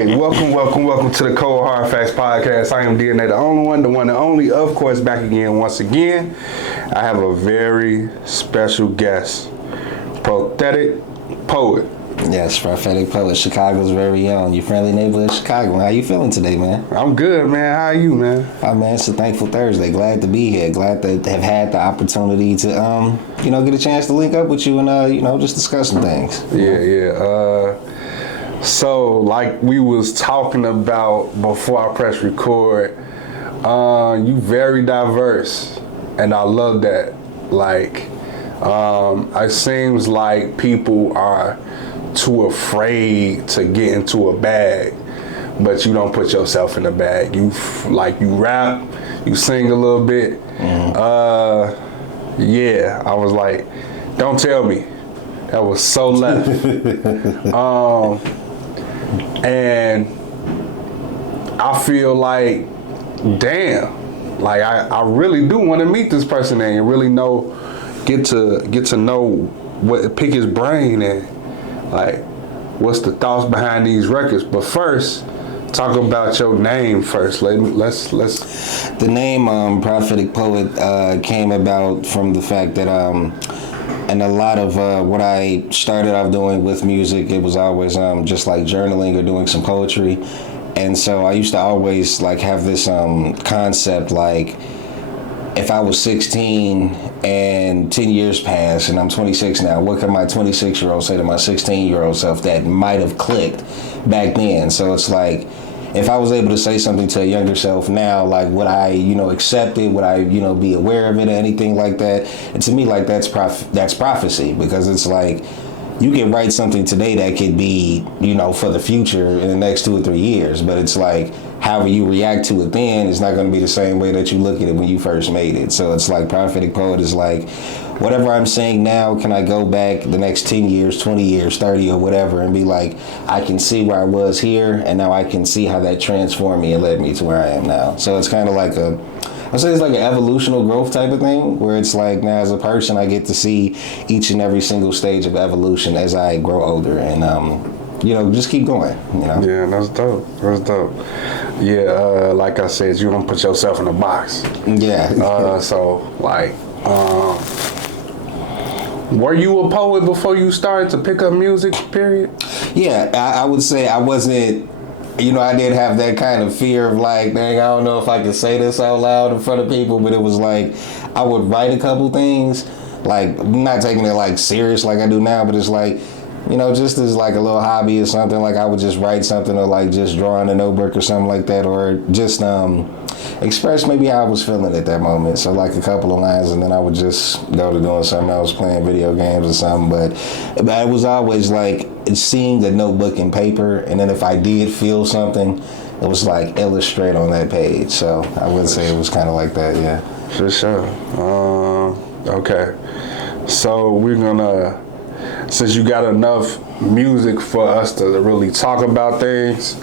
Hey, welcome to the Cold Hard Facts Podcast. I am DNA, the only one, the one and only, of course, back again once again. I have a very special guest, Prophectic Poet. Yes, Prophetic Poet, Chicago's very own. Your friendly neighborhood Chicago. How you feeling today, man? I'm good, man. How are you, man? Oh, man, it's a thankful Thursday. Glad to be here. Glad to have had the opportunity to, get a chance to link up with you and, just discuss some things. Yeah. So, like we was talking about before I press record, you very diverse, and I love that. Like, it seems like people are too afraid to get into a bag, but you don't put yourself in a bag. You rap, you sing a little bit. I was like, don't tell me. That was so left. And I feel like, damn, like I really do want to meet this person and really get to know pick his brain and like what's the thoughts behind these records. But first, talk about your name first. Let's. The name Prophetic Poet came about from the fact that and a lot of what I started off doing with music, it was always just like journaling or doing some poetry. And so I used to always like have this concept, like if I was 16 and 10 years passed and I'm 26 now, what can my 26-year-old say to my 16-year-old self that might have clicked back then? So it's like, if I was able to say something to a younger self now, like would I, accept it? Would I, be aware of it or anything like that? And to me, like that's prophecy, because it's like you can write something today that could be, for the future in the next 2 or 3 years. But it's like however you react to it then is not going to be the same way that you look at it when you first made it. So it's like Prophetic Poet is like, whatever I'm saying now, can I go back the next 10 years, 20 years, 30 or whatever and be like, I can see where I was here and now I can see how that transformed me and led me to where I am now. So it's kind of like I'd say it's like an evolutional growth type of thing, where it's like now as a person, I get to see each and every single stage of evolution as I grow older and, just keep going, Yeah, that's dope. Yeah, like I said, you don't put yourself in a box. Yeah. Were you a poet before you started to pick up music, period? Yeah, I would say I wasn't, I did have that kind of fear of like, dang, I don't know if I can say this out loud in front of people, but it was like, I would write a couple things, like not taking it like serious like I do now, but it's like, just as like a little hobby or something, like I would just write something or like just draw in a notebook or something like that, or just express maybe how I was feeling at that moment. So like a couple of lines and then I would just go to doing something else, playing video games or something. But it was always like seeing the notebook and paper, and then if I did feel something, it was like illustrate on that page. So I would say it was kind of like that, yeah. For sure. Okay. So we're gonna, since you got enough music for us to really talk about things,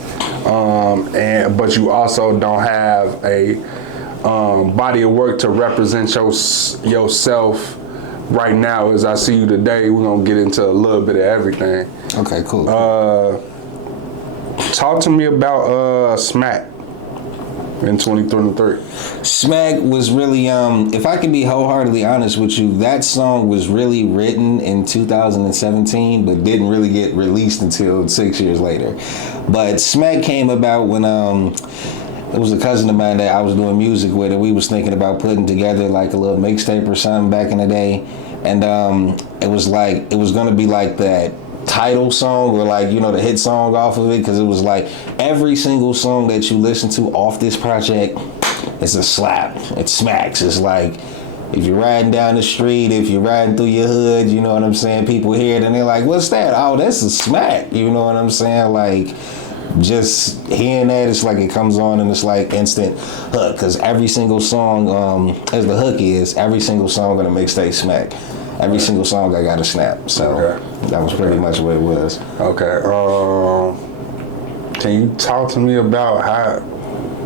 but you also don't have a body of work to represent yourself right now. As I see you today, we're gonna get into a little bit of everything. Okay, cool. Talk to me about Smack in 2023. Smack was really, if I can be wholeheartedly honest with you, that song was really written in 2017, but didn't really get released until 6 years later. But Smack came about when it was a cousin of mine that I was doing music with, and we was thinking about putting together like a little mixtape or something back in the day. And it was gonna be like that title song or like, the hit song off of it, because it was like every single song that you listen to off this project is a slap. It smacks. It's like if you're riding down the street, if you're riding through your hood, you know what I'm saying, people hear it and they're like, what's that? Oh, that's a smack. You know what I'm saying? Like just hearing that, it's like it comes on and it's like instant hook, because every single song, as the hook is, every single song on the mixtape smack. Every single song I got a snap. So that was pretty much what it was. Okay. Can you talk to me about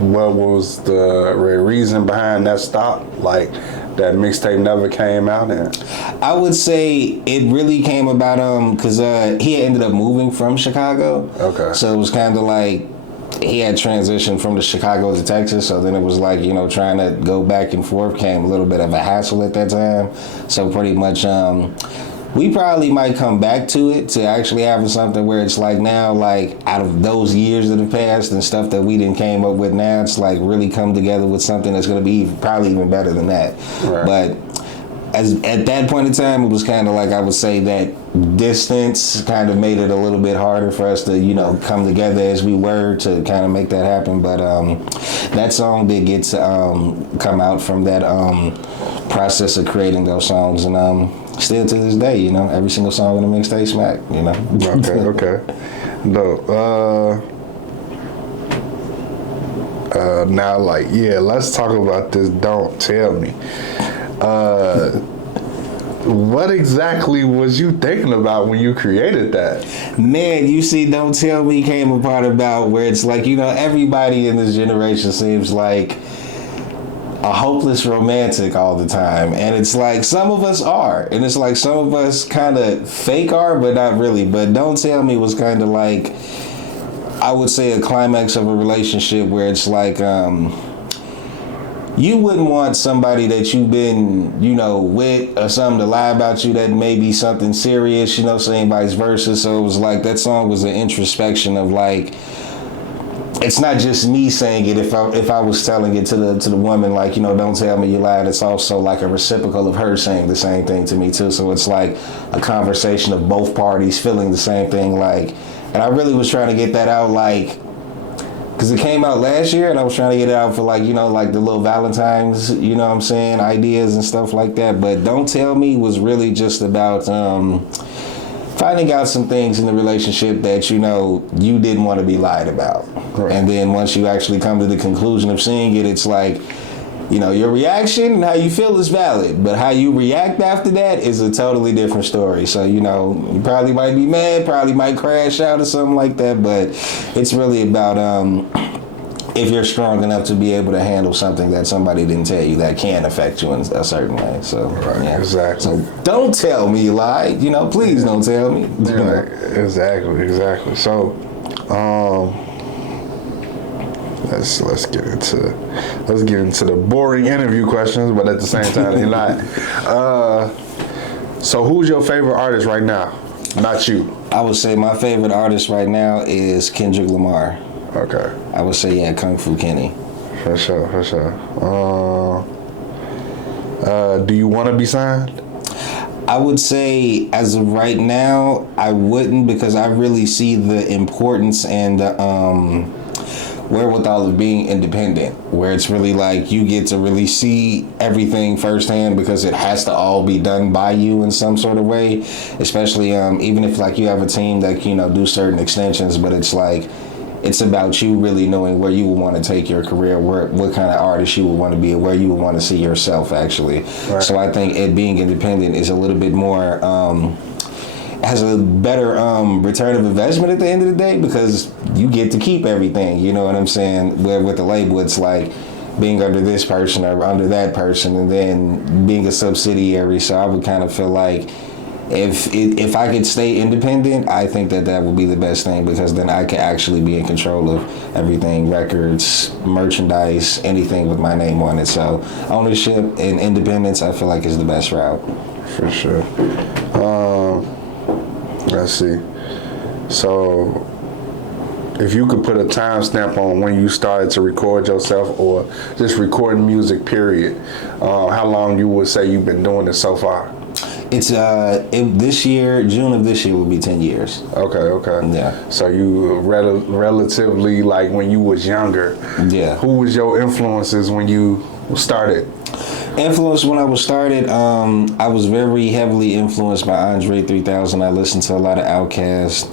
what was the reason behind that stop? Like that mixtape never came out, and I would say it really came about because he ended up moving from Chicago. Okay. So it was kind of like he had transitioned from the Chicago to Texas. So then it was like, you know, trying to go back and forth came a little bit of a hassle at that time. So pretty much we probably might come back to it to actually having something where it's like now, like out of those years that have passed and stuff that we didn't came up with now, it's like really come together with something that's going to be probably even better than that. Right. But at that point in time, it was kind of like, I would say that distance kind of made it a little bit harder for us to, you know, come together as we were to kind of make that happen. But that song did get to come out from that process of creating those songs, and still to this day, you know, every single song on the mixtape smack, you know. Okay. No. Now, like, yeah, let's talk about this. Don't tell me. What exactly was you thinking about when you created that? Man, you see, Don't Tell Me came apart about where it's like, you know, everybody in this generation seems like a hopeless romantic all the time. And it's like some of us are. And it's like some of us kind of fake are, but not really. But Don't Tell Me was kind of like, I would say, a climax of a relationship where it's like, you wouldn't want somebody that you've been, you know, with or something to lie about you that may be something serious, you know, saying vice versa. So it was like that song was an introspection of like, it's not just me saying it. If I was telling it to the woman, like, you know, don't tell me you lied, it's also like a reciprocal of her saying the same thing to me too. So it's like a conversation of both parties feeling the same thing. Like, and I really was trying to get that out, like, because it came out last year, and I was trying to get it out for, like, you know, like the little Valentine's, you know what I'm saying, ideas and stuff like that. But Don't Tell Me was really just about finding out some things in the relationship that, you know, you didn't want to be lied about. Right. And then once you actually come to the conclusion of seeing it, it's like, you know, your reaction and how you feel is valid, but how you react after that is a totally different story. So, you know, you probably might be mad, probably might crash out or something like that, but it's really about if you're strong enough to be able to handle something that somebody didn't tell you that can affect you in a certain way. So, right, yeah. Exactly. So don't tell me you lied. You know, please don't tell me. Yeah, exactly. So, let's get into the boring interview questions, but at the same time they're not. So who's your favorite artist right now? Not you. I would say my favorite artist right now is Kendrick Lamar. Okay. I would say, yeah, Kung Fu Kenny. For sure. Do you want to be signed? I would say, as of right now, I wouldn't, because I really see the importance and the wherewithal of being independent, where it's really like you get to really see everything firsthand because it has to all be done by you in some sort of way, especially even if like you have a team that, you know, do certain extensions, but it's like it's about you really knowing where you would want to take your career, what kind of artist you would want to be, where you would want to see yourself actually. Right. So I think it being independent is a little bit more has a better return of investment at the end of the day, because you get to keep everything, you know what I'm saying? Where with the label, it's like being under this person or under that person, and then being a subsidiary. So I would kind of feel like if I could stay independent, I think that would be the best thing, because then I could actually be in control of everything, records, merchandise, anything with my name on it. So ownership and independence, I feel like, is the best route. For sure. Let's see. So, if you could put a timestamp on when you started to record yourself, or just recording music, period, how long you would say you've been doing it so far? It's this year, June of this year will be 10 years. Okay. Yeah. So you relatively, like when you was younger. Yeah. Who was your influences when you started? Influence when I was started, I was very heavily influenced by Andre 3000. I listened to a lot of Outkast.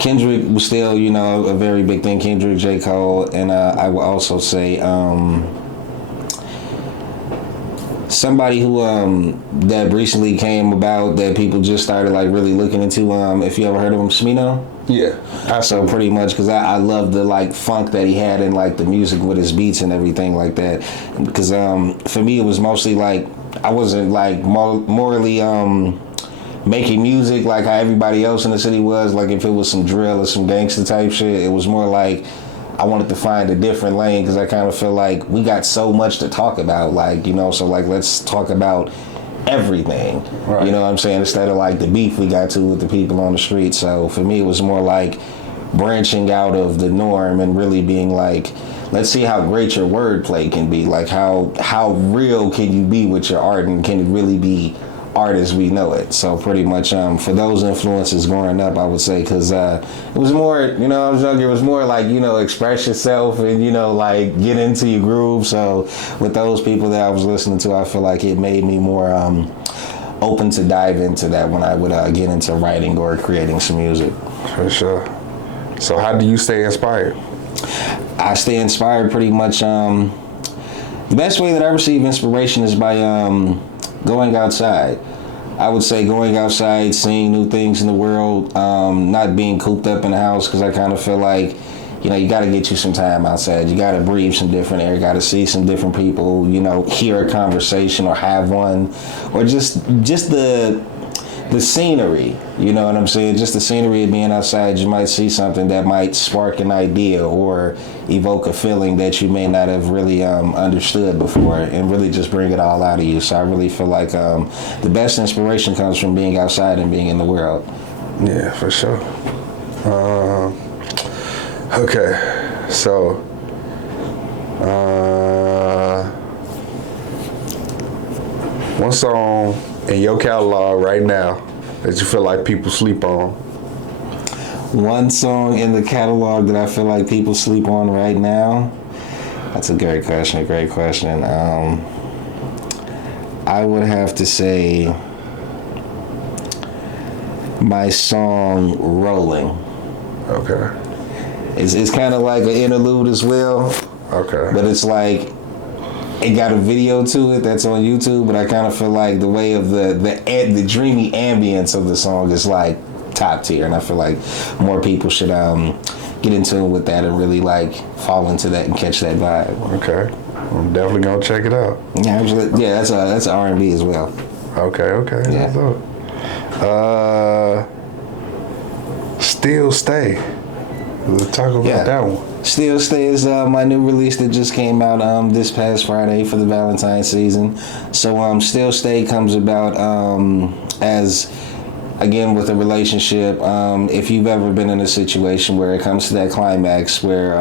Kendrick was still, you know, a very big thing. Kendrick, J. Cole, and I would also say somebody who that recently came about that people just started like really looking into. If you ever heard of him, Smino. Yeah, So absolutely. pretty much, because I love the like funk that he had in like the music with his beats and everything like that. Because for me, it was mostly like I wasn't like morally making music like how everybody else in the city was. Like if it was some drill or some gangster type shit, it was more like I wanted to find a different lane because I kind of feel like we got so much to talk about. Like, you know, so like let's talk about everything. Right. You know what I'm saying? Instead of like the beef we got to with the people on the street. So for me, it was more like branching out of the norm and really being like, let's see how great your wordplay can be. Like how real can you be with your art, and can it really be art as we know it? So pretty much for those influences growing up, I would say, because it was more, you know, I was younger, it was more like, you know, express yourself and, you know, like get into your groove. So with those people that I was listening to, I feel like it made me more open to dive into that when I would get into writing or creating some music. For sure. So how do you stay inspired? I stay inspired pretty much. The best way that I receive inspiration is by going outside. I would say going outside, seeing new things in the world, not being cooped up in the house, because I kind of feel like, you know, you got to get you some time outside. You got to breathe some different air. You got to see some different people, you know, hear a conversation or have one, or just the scenery, you know what I'm saying? Just the scenery of being outside, you might see something that might spark an idea or evoke a feeling that you may not have really understood before, and really just bring it all out of you. So I really feel like the best inspiration comes from being outside and being in the world. Yeah, for sure. Okay, so one song in your catalog right now that you feel like people sleep on? One song in the catalog that I feel like people sleep on right now? That's a great question, I would have to say my song Rolling. Okay. It's kind of like an interlude as well. Okay. But it's like, it got a video to it that's on YouTube, but I kind of feel like the way of the dreamy ambience of the song is like top tier, and I feel like more people should get in tune with that and really like fall into that and catch that vibe. Okay. I'm definitely gonna check it out. Yeah, that's an R&B as well. Okay. Yeah. Still Stay. We'll talk about that one. Still Stay is my new release that just came out this past Friday for the Valentine's season. So Still Stay comes about as, again, with a relationship, if you've ever been in a situation where it comes to that climax where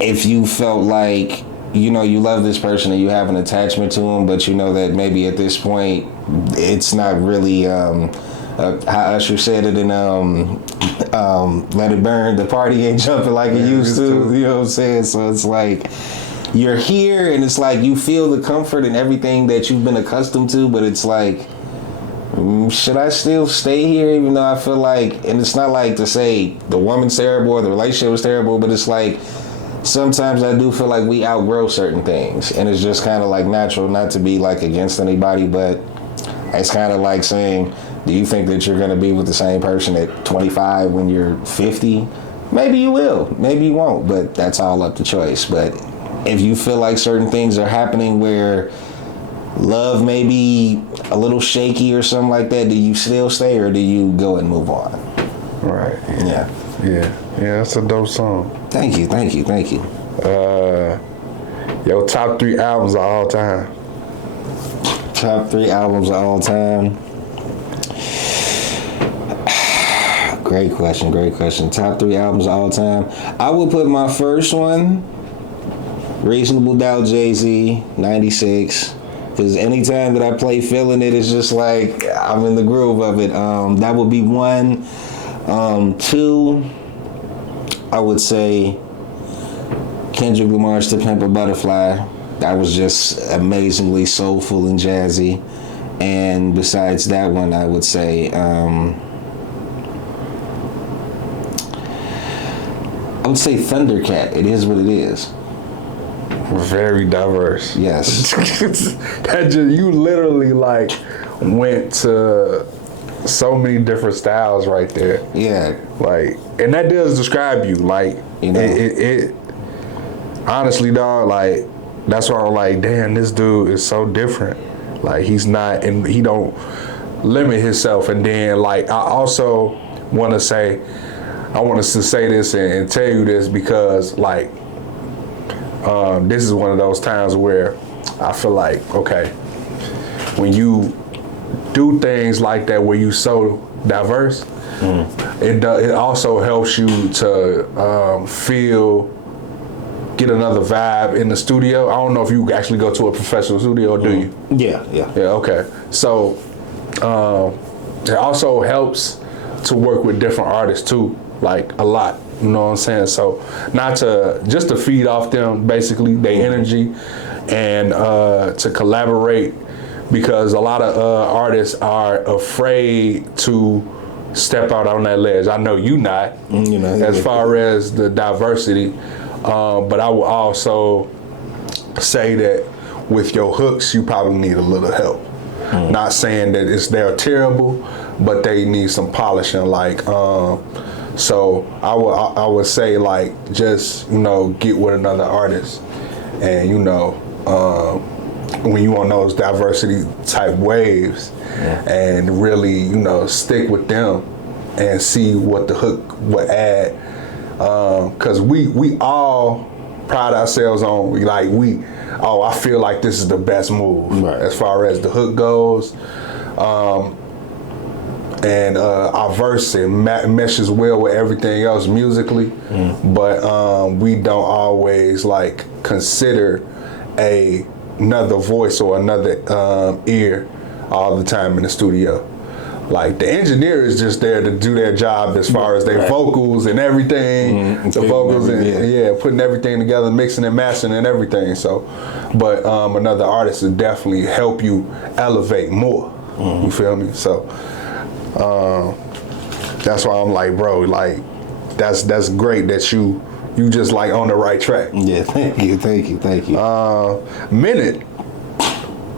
if you felt like, you know, you love this person and you have an attachment to them, but you know that maybe at this point it's not really how Usher said it in Let It Burn, the party ain't jumping like it used to, you know what I'm saying? So it's like you're here and it's like you feel the comfort and everything that you've been accustomed to, but it's like, should I still stay here even though I feel like, and it's not like to say the woman's terrible or the relationship was terrible, but it's like sometimes I do feel like we outgrow certain things, and it's just kind of like natural, not to be like against anybody, but it's kind of like saying, do you think that you're going to be with the same person at 25 when you're 50? Maybe you will, maybe you won't, but that's all up to choice. But if you feel like certain things are happening where love may be a little shaky or something like that, do you still stay or do you go and move on? Right. Yeah. Yeah, that's a dope song. Thank you. Your top 3 albums of all time. Top 3 albums of all time. Great question. Top 3 albums of all time. I would put my first one, Reasonable Doubt, Jay-Z, 96. Because anytime that I play Feeling It, it's just like I'm in the groove of it. That would be 1. 2, I would say Kendrick Lamar's To Pimp a Butterfly. That was just amazingly soulful and jazzy. And besides that one, I would say Thundercat. It Is What It Is. Very diverse. Yes. That just, you literally like went to so many different styles right there. Yeah. Like, and that does describe you. Like, You know. it honestly, dog, like, that's why I'm like, damn, this dude is so different. Like, he's not, and he don't limit himself. And then, like, I also want to say, I want us to say this and tell you this because, like, this is one of those times where I feel like, okay, when you do things like that, where you so diverse, it also helps you to get another vibe in the studio. I don't know if you actually go to a professional studio, or do you? Yeah. Yeah, okay. So it also helps to work with different artists too, like a lot. You know what I'm saying? So just to feed off them, basically, their energy, and to collaborate, because a lot of artists are afraid to step out on that ledge. I know you not, as far as the diversity, but I will also say that with your hooks, you probably need a little help. Not saying that they're terrible, but they need some polishing. Like, so I would say, like, just get with another artist, and when you on those diversity type waves, and really stick with them and see what the hook would add, because we all pride ourselves on, like, I feel like this is the best move, right, as far as the hook goes, and our verse meshes well with everything else musically, but we don't always like consider another voice or another ear all the time in the studio. Like, the engineer is just there to do their job as far as their vocals and everything, the vocals and putting everything together, mixing and mastering and everything. So, but another artist will definitely help you elevate more. You feel me? So that's why I'm like, bro, like, that's great that you just like on the right track. Yeah, thank you. Minute.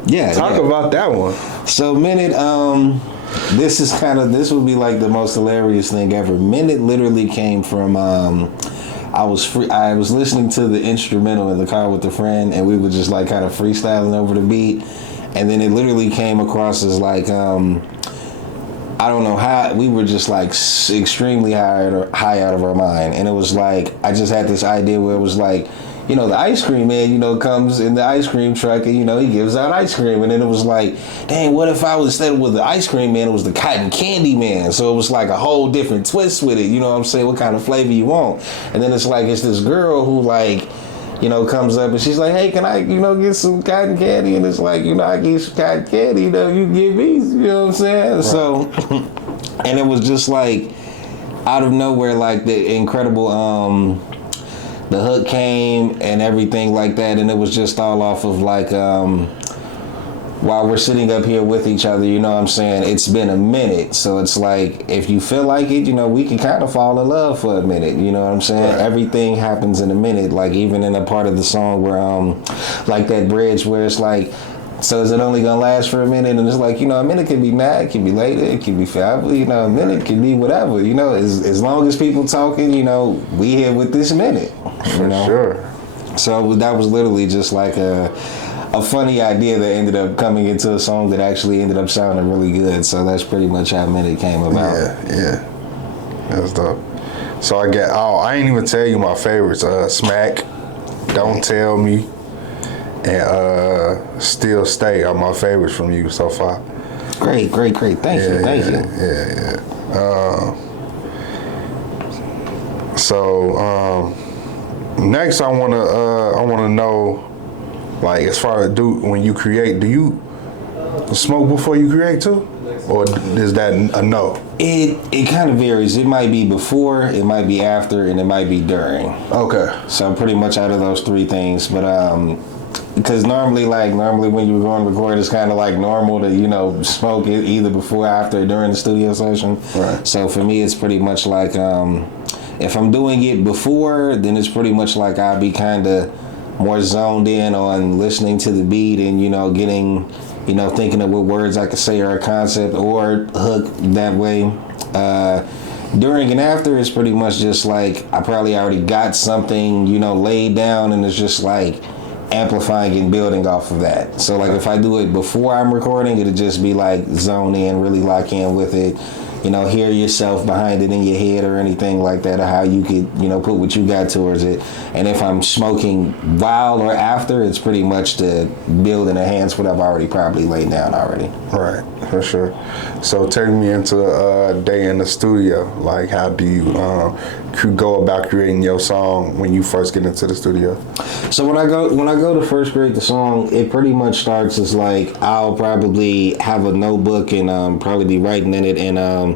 Yeah. Talk about that one. So Minute, this would be like the most hilarious thing ever. Minute literally came from I was listening to the instrumental in the car with a friend, and we were just like kind of freestyling over the beat, and then it literally came across as like I don't know how, we were just like extremely high out of our mind, and it was like I just had this idea where it was like, the ice cream man, comes in the ice cream truck, and he gives out ice cream, and then it was like, dang, what if I was, instead of with the ice cream man, it was the cotton candy man? So it was like a whole different twist with it. You know what I'm saying? What kind of flavor you want? And then it's like, it's this girl who like, comes up and she's like, hey, can I, get some cotton candy? And it's like, I give you some cotton candy, you give me, you know what I'm saying? Right. So, and it was just like, out of nowhere, like the incredible, the hook came and everything like that, and it was just all off of like, while we're sitting up here with each other, you know what I'm saying, it's been a minute, so it's like, if you feel like it, we can kind of fall in love for a minute, you know what I'm saying? Right. Everything happens in a minute, like even in a part of the song where, like that bridge where it's like, so is it only gonna last for a minute? And it's like, a minute can be now, it can be later, it can be forever, a minute can be whatever, as long as people talking, we here with this minute, For sure. So that was literally just like a funny idea that ended up coming into a song that actually ended up sounding really good. So that's pretty much how Minute came about. Yeah. That's dope. So I ain't even tell you my favorites. Smack, Don't Tell Me, and Still Stay are my favorites from you so far. Great. Thank you. Yeah. So next I wanna know, like, as far as when you create, do you smoke before you create too? Or is that a no? It kind of varies. It might be before, it might be after, and it might be during. Okay. So I'm pretty much out of those three things. But because normally when you go and record, it's kind of like normal to, smoke it either before, after, or during the studio session. Right. So for me, it's pretty much like, if I'm doing it before, then it's pretty much like I'll be kind of more zoned in on listening to the beat and, getting thinking of what words I could say or a concept or hook that way. During and after, it's pretty much just like I probably already got something, laid down, and it's just like amplifying and building off of that. So like if I do it before I'm recording, it'll just be like zone in, really lock in with it. Hear yourself behind it in your head or anything like that, or how you could, put what you got towards it. And if I'm smoking while or after, it's pretty much to build and enhance what I've already probably laid down already. Right, for sure. So take me into a day in the studio. Like, how do you go about creating your song when you first get into the studio? So when I go to first create the song, it pretty much starts as like I'll probably have a notebook and probably be writing in it, and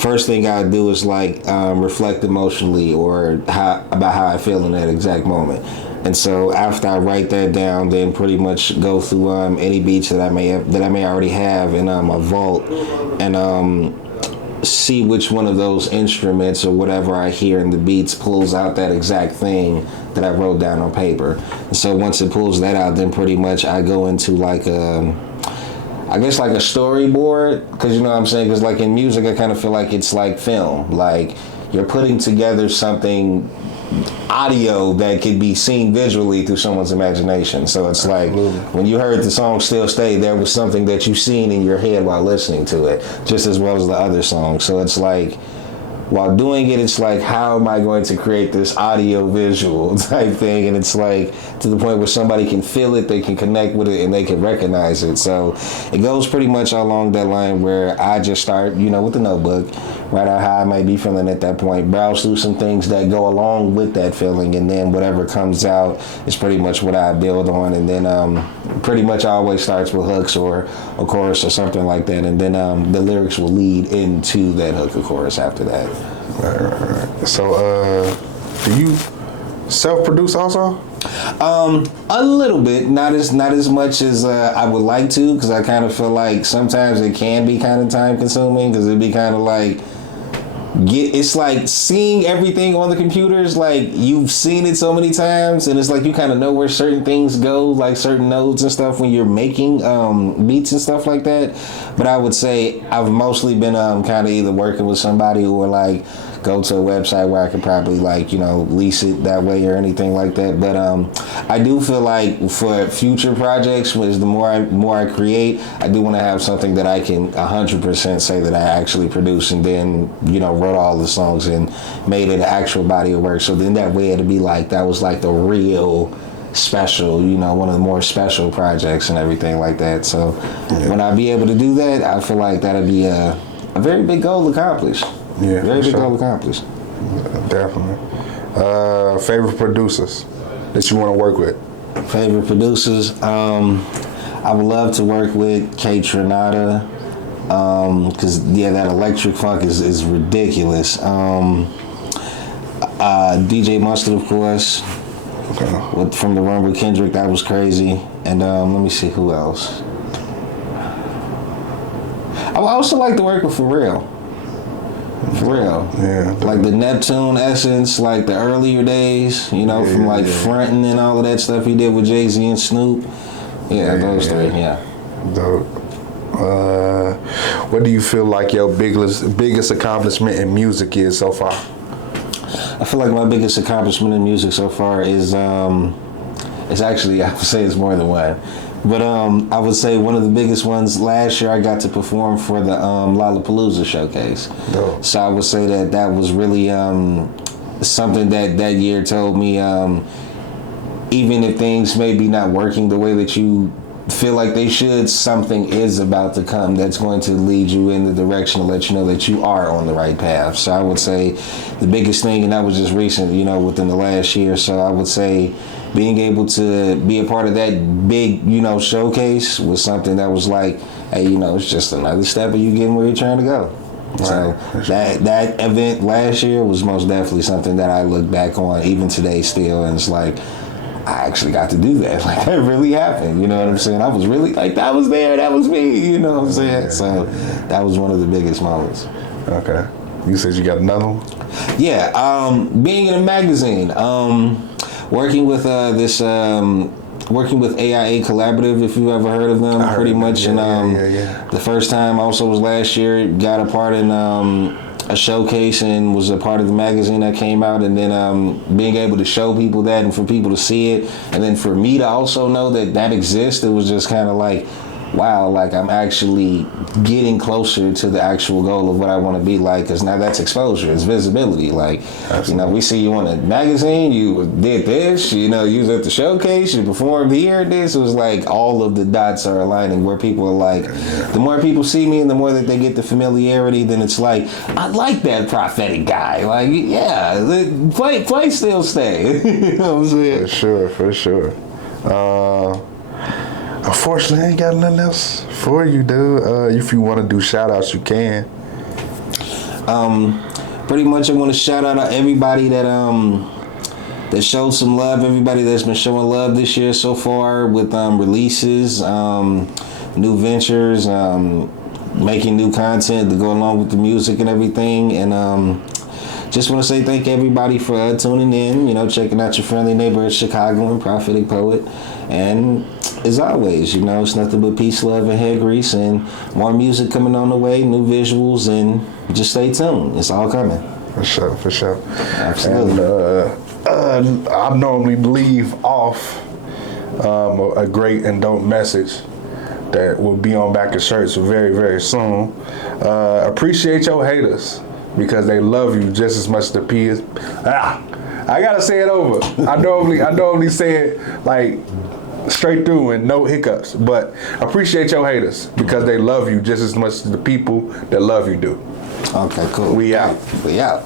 first thing I do is like reflect emotionally or about how I feel in that exact moment. And so after I write that down, then pretty much go through any beats that I may already have in a vault, and see which one of those instruments or whatever I hear in the beats pulls out that exact thing that I wrote down on paper. And so once it pulls that out, then pretty much I go into like I guess like a storyboard, because you know what I'm saying? Because like in music, I kind of feel like it's like film. Like you're putting together something audio that could be seen visually through someone's imagination. So it's like when you heard the song Still Stay, there was something that you seen in your head while listening to it, just as well as the other songs. So it's like while doing it, it's like, how am I going to create this audio visual type thing? And it's like to the point where somebody can feel it, they can connect with it, and they can recognize it. So it goes pretty much along that line where I just start, with the notebook, write out how I might be feeling at that point, browse through some things that go along with that feeling, and then whatever comes out is pretty much what I build on. And then pretty much always starts with hooks or a chorus or something like that, and then the lyrics will lead into that hook or chorus after that. Right. So, do you self-produce also? A little bit, not as much as I would like to, because I kind of feel like sometimes it can be kind of time consuming, because it'd be kind of like it's like seeing everything on the computers, like you've seen it so many times, and it's like you kind of know where certain things go, like certain nodes and stuff when you're making beats and stuff like that. But I would say I've mostly been kind of either working with somebody or like go to a website where I could probably lease it that way or anything like that. But I do feel like for future projects, the more I create, I do want to have something that I can 100% say that I actually produced and then wrote all the songs and made it an actual body of work. So then that way it'd be like that was like the real special, one of the more special projects and everything like that. So when I be able to do that, I feel like that'd be a very big goal accomplished. Yeah, very big goal accomplished. Definitely. Favorite producers that you want to work with? Favorite producers? I would love to work with K Trinata, because that electric funk is ridiculous. DJ Mustard, of course. Okay. From the Run with Kendrick, that was crazy. And let me see who else. I would also like to work with Pharrell. For real. Yeah. Like the Neptune Essence, like the earlier days, from like Frontin' and all of that stuff he did with Jay-Z and Snoop. Those three, Dope. What do you feel like your biggest accomplishment in music is so far? I feel like my biggest accomplishment in music so far is, it's actually, I would say it's more than one. But I would say one of the biggest ones last year, I got to perform for the Lollapalooza showcase. Dope. So I would say that was really something that year told me, even if things may be not working the way that you feel like they should, something is about to come that's going to lead you in the direction to let you know that you are on the right path. So I would say the biggest thing, and that was just recent, within the last year. So I would say being able to be a part of that big, showcase was something that was like, hey, it's just another step of you getting where you're trying to go. Right. So that event last year was most definitely something that I look back on even today still, and it's like, I actually got to do that. Like, that really happened. You know what I'm saying? I was really like, that was there. That was me. You know what I'm saying? Yeah. So that was one of the biggest moments. Okay. You said you got another one? Yeah. Being in a magazine. Working with this working with AIA Collaborative, if you've ever heard of them, pretty much. And the first time also was last year. Got a part in a showcase and was a part of the magazine that came out, and then being able to show people that and for people to see it, and then for me to also know that that exists, it was just kind of like, wow, like I'm actually getting closer to the actual goal of what I want to be like, because now that's exposure, it's visibility. Like, absolutely. You know, we see you on a magazine, you did this, you know, you was at the showcase, you performed here, this. It was like all of the dots are aligning where people are like, the more people see me and the more that they get the familiarity, then it's like, I like that prophetic guy. Like, yeah, play still stay. You know what I'm saying? For sure. Unfortunately, I ain't got nothing else for you, dude. If you want to do shout outs, you can. Pretty much I want to shout out everybody that that showed some love, everybody that's been showing love this year so far with releases, new ventures, making new content to go along with the music and everything. And just want to say thank everybody for tuning in, you know, checking out your friendly neighborhood Chicagoan Prophetic Poet. And as always, you know, it's nothing but peace, love, and hair grease, and more music coming on the way, new visuals, and just stay tuned. It's all coming. For sure. Absolutely. And I normally leave off a great and dope message that will be on back of shirts very, very soon. Appreciate your haters, because they love you just as much as the P is. I gotta say it over. I normally say it like straight through and no hiccups, but appreciate your haters, because they love you just as much as the people that love you do. Okay, cool. We out. We out.